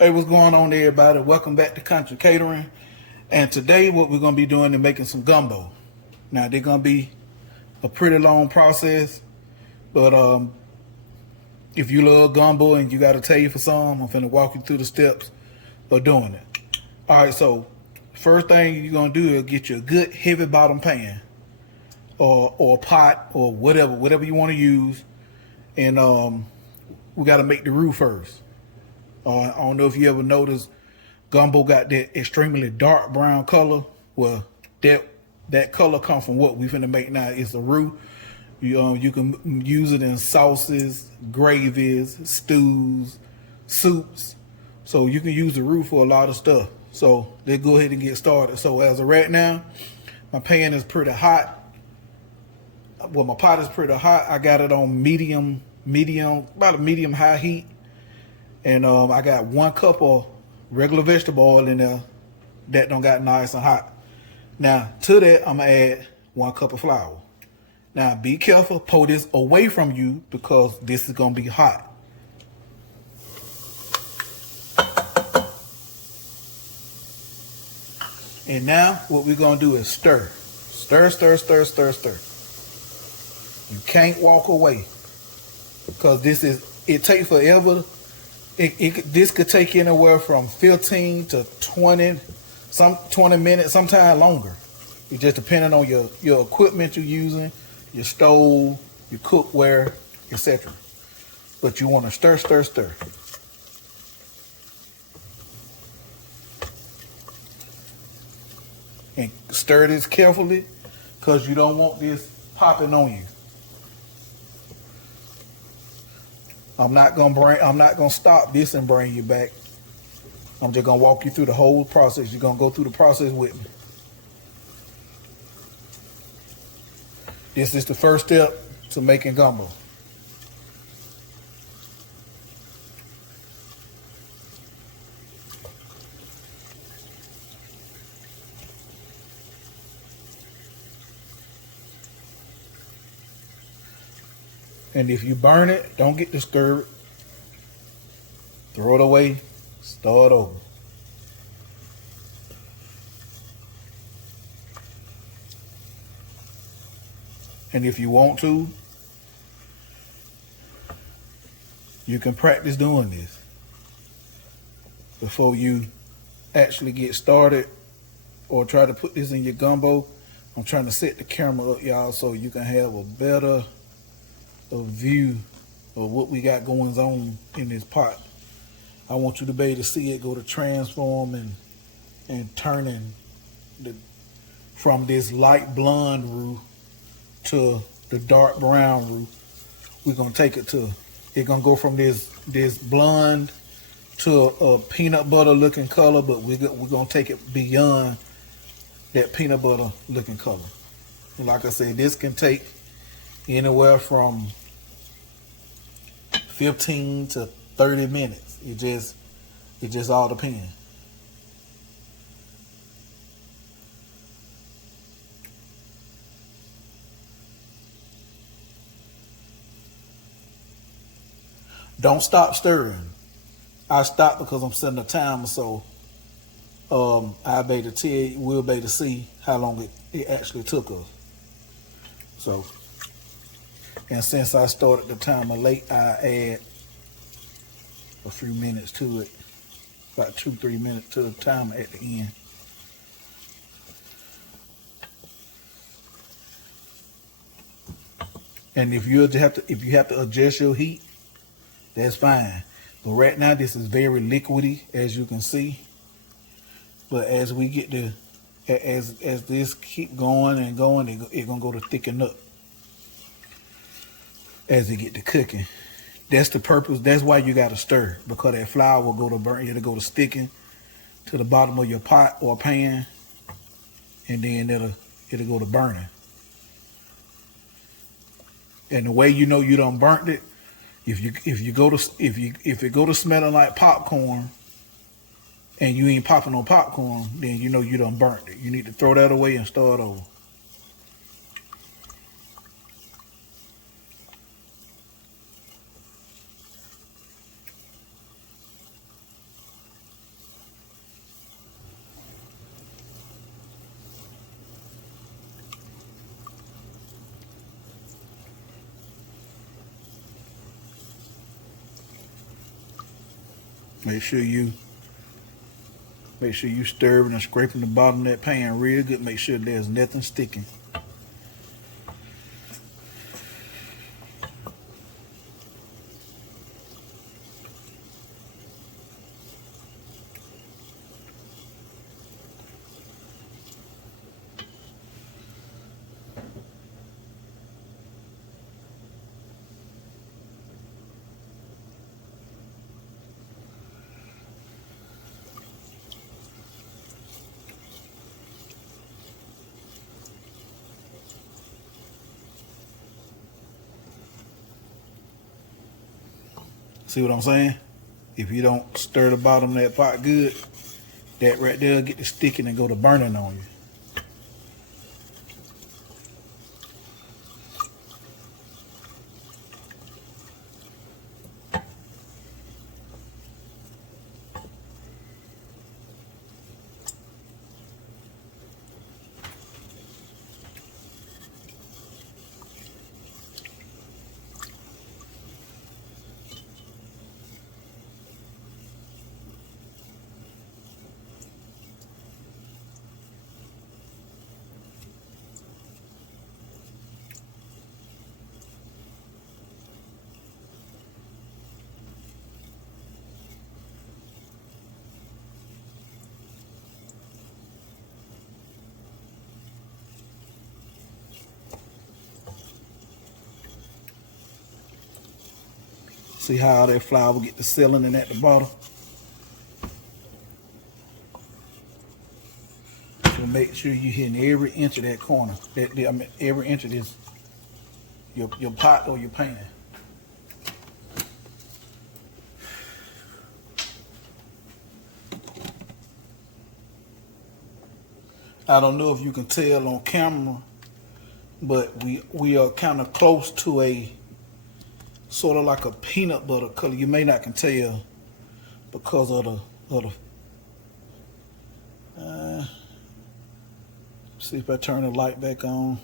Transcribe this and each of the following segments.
Hey, what's going on, everybody? Welcome back to Country Catering. And today, what we're going to be doing is making some gumbo. Now, they're going to be a pretty long process, but if you love gumbo and you got a taste for some, I'm finna walk you through the steps of doing it. All right, so first thing you're going to do is get you a good heavy bottom pan or pot or whatever you want to use, and we got to make the roux first. I don't know if you ever noticed, gumbo got that extremely dark brown color. Well, that color comes from what we finna make now. It's a roux. You can use it in sauces, gravies, stews, soups. So you can use the roux for a lot of stuff. So let's go ahead and get started. So as of right now, my pan is pretty hot. Well, my pot is pretty hot. I got it on medium, about a medium high heat. And I got 1 cup of regular vegetable oil in there that don't got nice and hot. Now, to that, I'm going to add 1 cup of flour. Now, be careful. Pour this away from you because this is going to be hot. And now, what we're going to do is stir. Stir, stir, stir, stir, stir. You can't walk away because it takes forever. This could take anywhere from 15 to 20 minutes, sometimes longer. It just depending on your equipment you're using, your stove, your cookware, etc. But you want to stir, stir, stir. And stir this carefully because you don't want this popping on you. I'm not gonna stop this and bring you back. I'm just gonna walk you through the whole process. You're gonna go through the process with me. This is the first step to making gumbo. And if you burn it, don't get disturbed. Throw it away, start over. And if you want to, you can practice doing this before you actually get started or try to put this in your gumbo. I'm trying to set the camera up, y'all, so you can have a better view of what we got going on in this pot. I want you to be able to see it go to transform and turning from this light blonde roux to the dark brown roux. We're gonna take it to, it's gonna go from this blonde to a peanut butter looking color, but we're gonna take it beyond that peanut butter looking color. And like I said, this can take anywhere from 15 to 30 minutes. It just all depends. Don't stop stirring. I stopped because I'm setting a timer, so I'll be able to tell you, we'll be able to see how long it actually took us. So, and since I started the timer late, I add a few minutes to it, about 2-3 minutes to the timer at the end. And if you have to adjust your heat, that's fine. But right now this is very liquidy, as you can see. But as we get to, as this keep going and going, it's gonna go to thicken up as it get to cooking. That's the purpose. That's why you gotta stir, because that flour will go to burn. It'll go to sticking to the bottom of your pot or pan, and then it'll go to burning. And the way you know you done burnt it, if it go to smelling like popcorn, and you ain't popping on popcorn, then you know you done burnt it. You need to throw that away and start over. Make sure you stirring and scraping the bottom of that pan real good. Make sure there's nothing sticking. See what I'm saying? If you don't stir the bottom of that pot good, that right there will get to sticking and go to burning on you. See how all that flour get to settling in at the bottom? So make sure you're hitting every inch of that corner. Every inch of this, your pot or your pan. I don't know if you can tell on camera, but we are kind of close to a sort of like a peanut butter color. You may not can tell because of the see if I turn the light back on.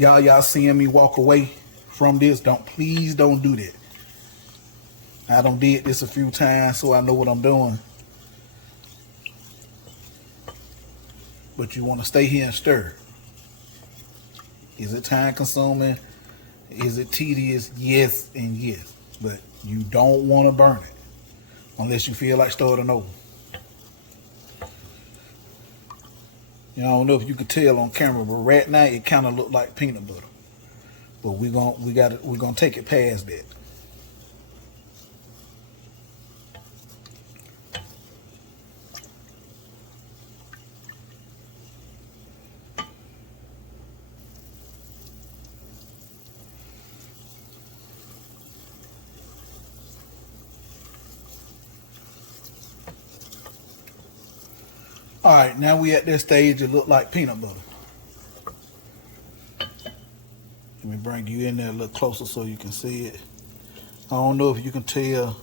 Y'all seeing me walk away from this? Please don't do that. I done did this a few times, so I know what I'm doing. But you want to stay here and stir. Is it time consuming? Is it tedious? Yes and yes. But you don't want to burn it unless you feel like starting over. I don't know if you could tell on camera, but right now it kind of looked like peanut butter. But we're gonna take it past that. All right, now we at this stage. It look like peanut butter. Let me bring you in there a little closer so you can see it. I don't know if you can tell.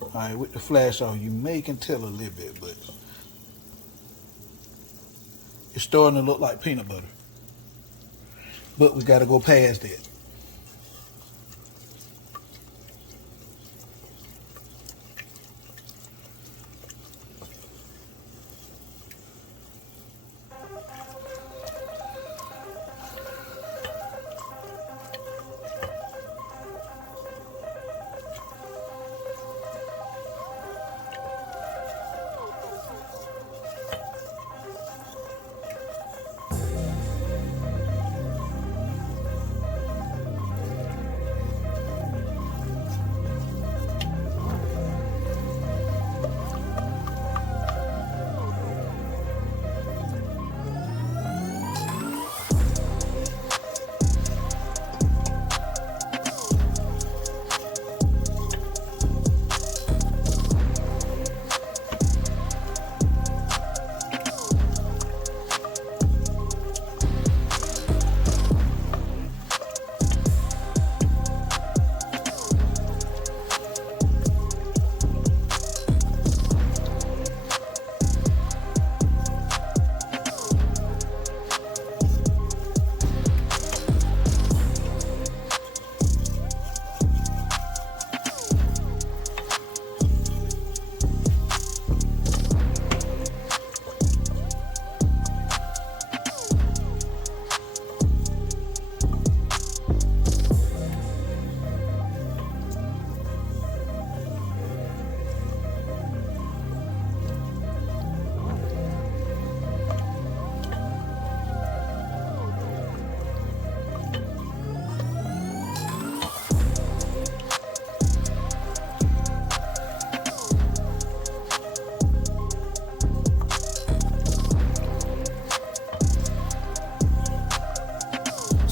All right, with the flash on, you may can tell a little bit, but it's starting to look like peanut butter. But we got to go past that.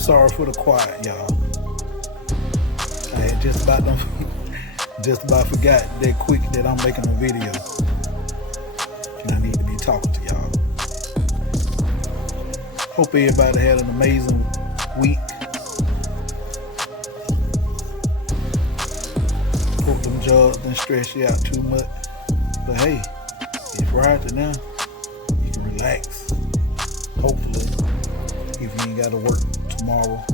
Sorry for the quiet, y'all. I had just about forgot that quick that I'm making a video. And I need to be talking to y'all. Hope everybody had an amazing week. Hope them jobs didn't stress you out too much. But hey, it's Friday now. You can relax. Hopefully, if you ain't got to work tomorrow.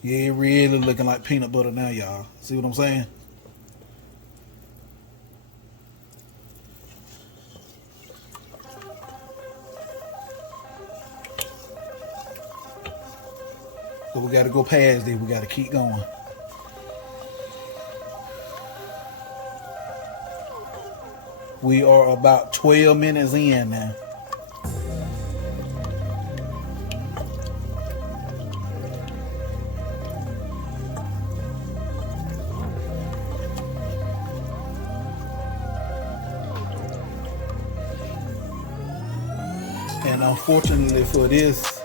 Yeah, it really looking like peanut butter now, y'all. See what I'm saying? So we got to go past this. We got to keep going. We are about 12 minutes in now. And unfortunately for this,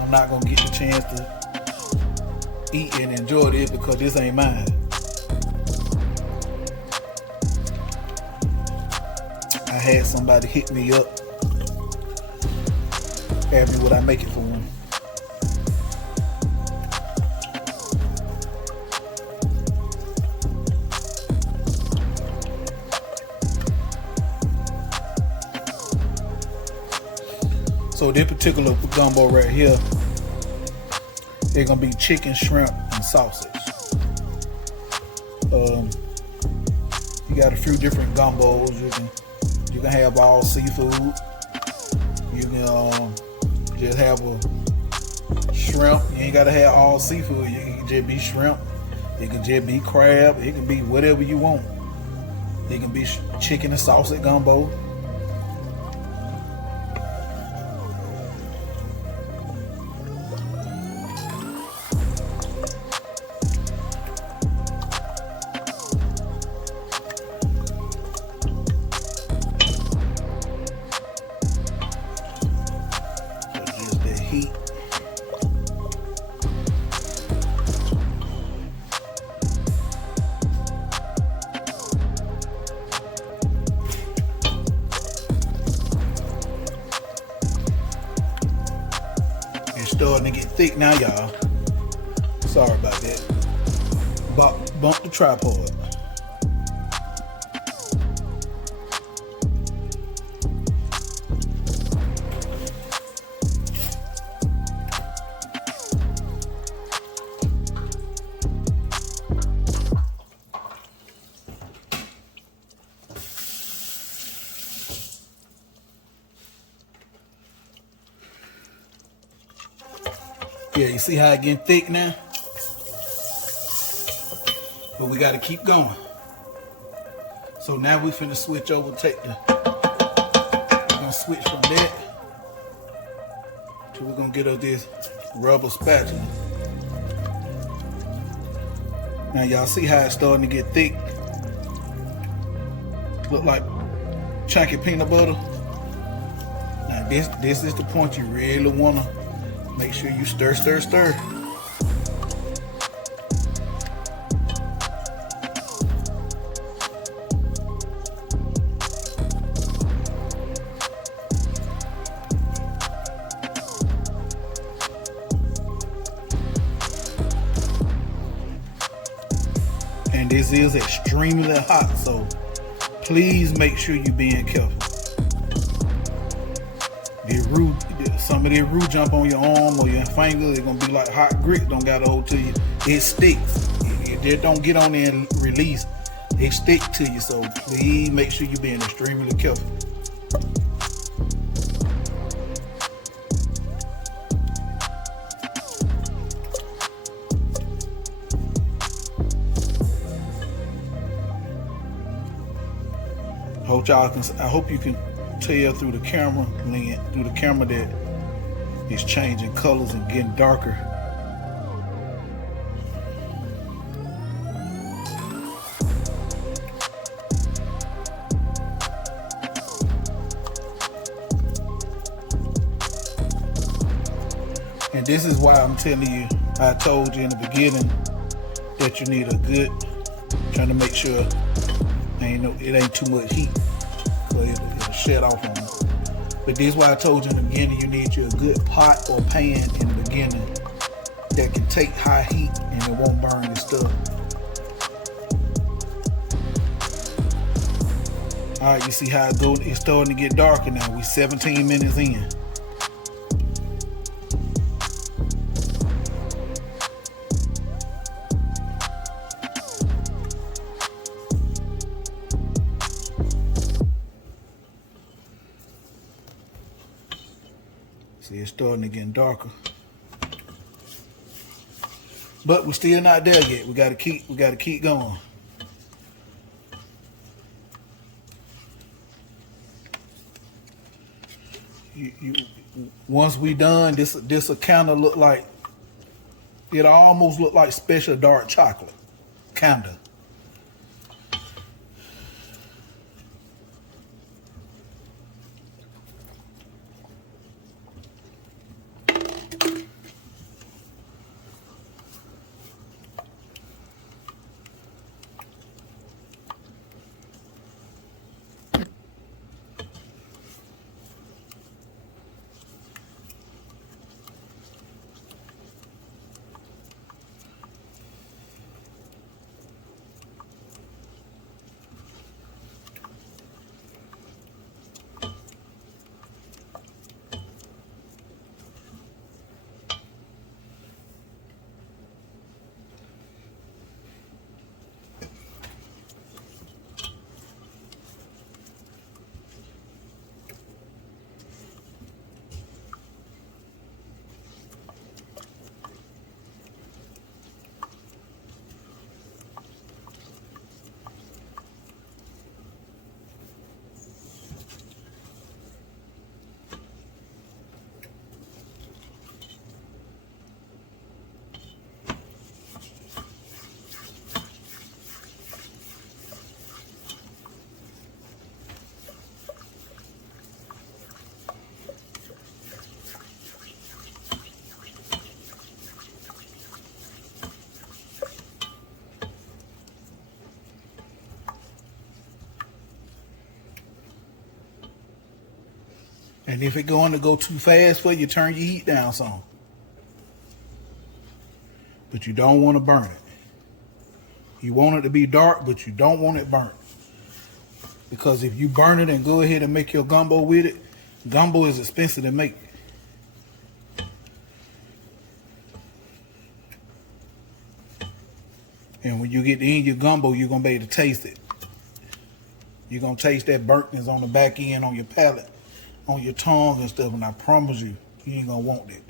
I'm not going to get the chance to eat and enjoy this because this ain't mine. I had somebody hit me up, ask me would I make it for them. So this particular gumbo right here, they're gonna be chicken, shrimp, and sausage. You got a few different gumbos. You can have all seafood. You can just have a shrimp. You ain't gotta have all seafood. You can just be shrimp. It can just be crab. It can be whatever you want. It can be chicken and sausage gumbo. Heat. It's starting to get thick now, y'all. Sorry about that. Bump the tripod. Yeah, you see how it getting thick now? But we gotta keep going. So now we finna switch over, we're gonna switch from that to we're gonna get us this rubber spatula. Now y'all see how it's starting to get thick? Look like chunky peanut butter. Now this is the point you really wanna make sure you stir. And this is extremely hot, so please make sure you're being careful. Some of the root jump on your arm or your finger. It's gonna be like hot grit. Don't got a hold to you. It sticks. It don't get on there and release. It stick to you. So please make sure you're being extremely careful. I hope you can tell through the camera that it's changing colors and getting darker. And this is why I'm telling you, I told you in the beginning that you need a good, trying to make sure it ain't too much heat, so it'll shut off on you. But this is why I told you in the beginning, you need you a good pot or pan in the beginning that can take high heat and it won't burn the stuff. All right, you see how it's starting to get darker now. We 17 minutes in. See, it's starting to get darker. But we're still not there yet. We gotta keep going. Once we done, this will kind of look like, it almost look like special dark chocolate, kinda. And if it's going to go too fast for you, turn your heat down some. But you don't want to burn it. You want it to be dark, but you don't want it burnt. Because if you burn it and go ahead and make your gumbo with it, gumbo is expensive to make. And when you get in your gumbo, you're going to be able to taste it. You're going to taste that burntness on the back end, on your palate, on your tongue and stuff. And I promise you, you ain't going to want it.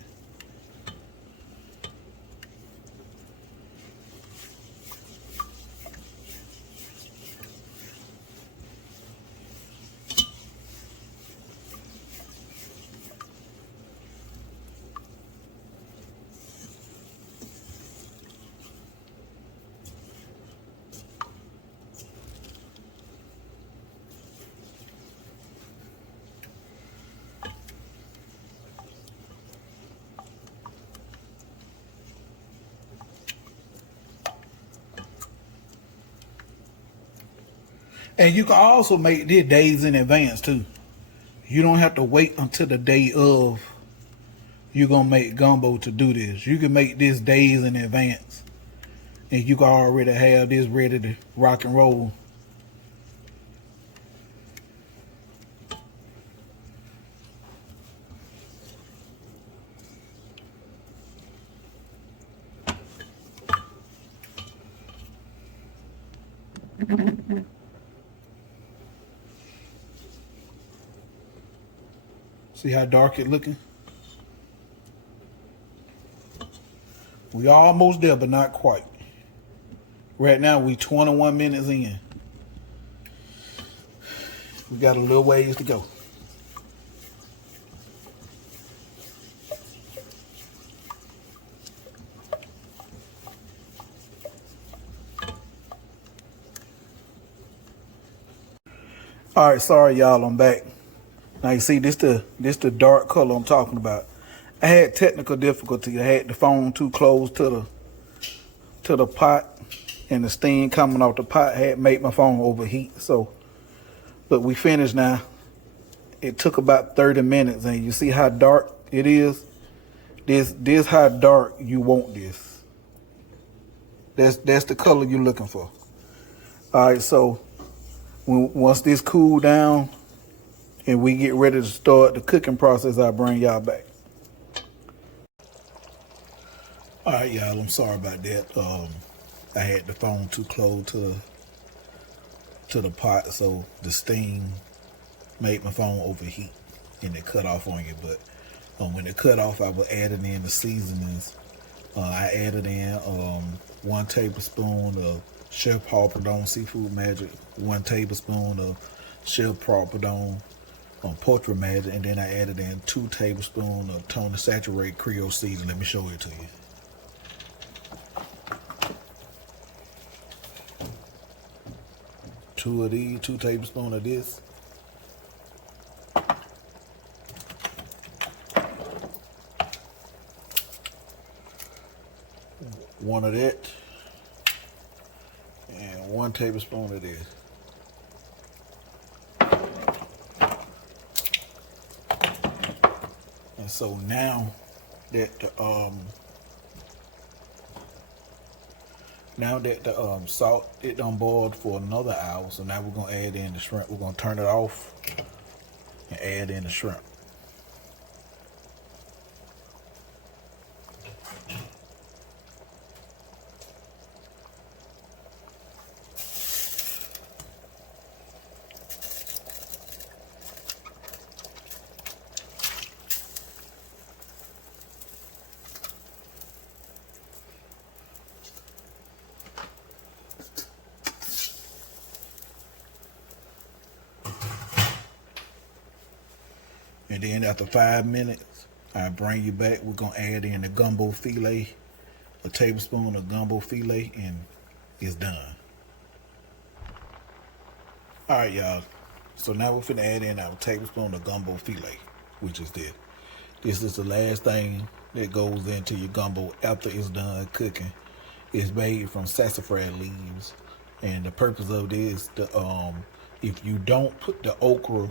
And you can also make this days in advance too. You don't have to wait until the day of you're going to make gumbo to do this. You can make this days in advance. And you can already have this ready to rock and roll. See how dark it looking? We almost there, but not quite. Right now, we 21 minutes in. We got a little ways to go. All right, sorry y'all, I'm back. Now you see this the dark color I'm talking about. I had technical difficulty. I had the phone too close to the pot, and the steam coming off the pot had made my phone overheat. So, but we finished now. It took about 30 minutes, and you see how dark it is. This how dark you want this. That's the color you're looking for. All right, so once this cool down and we get ready to start the cooking process, I'll bring y'all back. All right, y'all, I'm sorry about that. I had the phone too close to the pot, so the steam made my phone overheat and it cut off on you. But when it cut off, I was adding in the seasonings. I added in 1 tablespoon of Chef Paul Perdon Seafood Magic, 1 tablespoon of Chef Paul Perdon Poultry Magic, and then I added in 2 tablespoons of Tony Saturated Creole Seasoning. Let me show it to you. Two of these, 2 tablespoons of this. One of that. And 1 tablespoon of this. And so now that the salt, it done boiled for another hour, so now we're gonna add in the shrimp. We're gonna turn it off and add in the shrimp. And then after 5 minutes, I bring you back. We're gonna add in the gumbo filet, a tablespoon of gumbo filet, and it's done. All right, y'all. So now we're finna add in our tablespoon of gumbo filet, which is this. This is the last thing that goes into your gumbo after it's done cooking. It's made from sassafras leaves, and the purpose of this, if you don't put the okra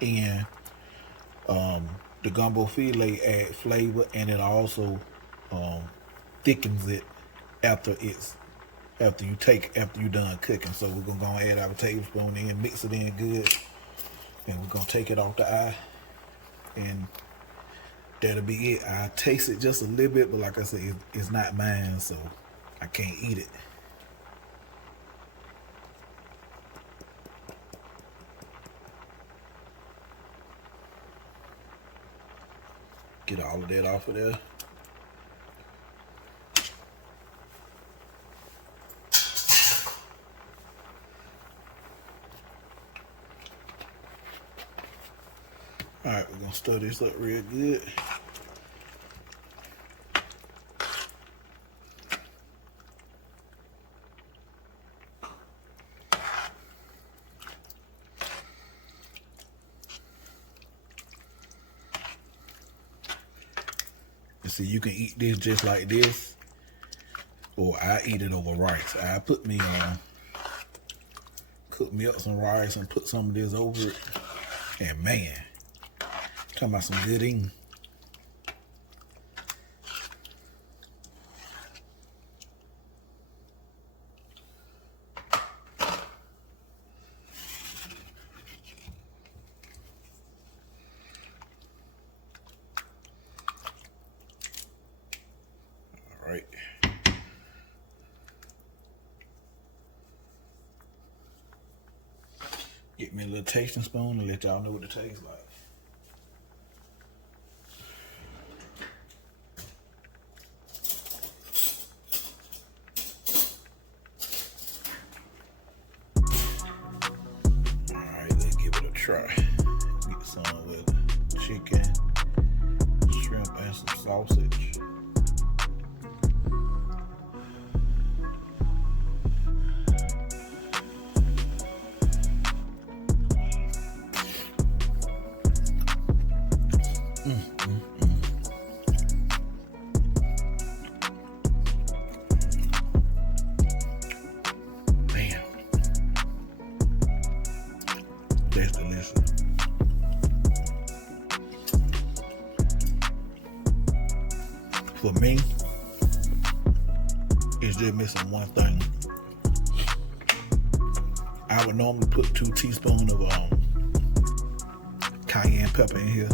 in, the gumbo filet adds flavor, and it also thickens it after you done cooking. So we're gonna add our tablespoon in, mix it in good, and we're gonna take it off the eye, and that'll be it. I taste it just a little bit, but like I said, it's not mine, so I can't eat it. Get all of that off of there. All right, we're gonna stir this up real good. See, you can eat this just like this, or I eat it over rice. I cook me up some rice and put some of this over it, and man, talking about some good eating. Right. Get me a little tasting spoon and let y'all know what it tastes like. Alright, let's give it a try. Get some with chicken, shrimp, and some sausage. That's delicious. For me, it's just missing one thing. I would normally put 2 teaspoons of cayenne pepper in here,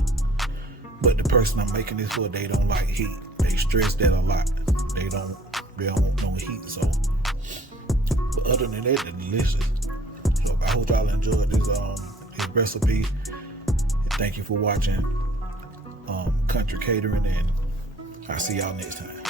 but the person I'm making this for, they don't like heat. They stress that a lot. They don't want no heat. So, but other than that, they're delicious. So I hope y'all enjoyed this recipe. And thank you for watching Country Catering, and I'll see y'all next time.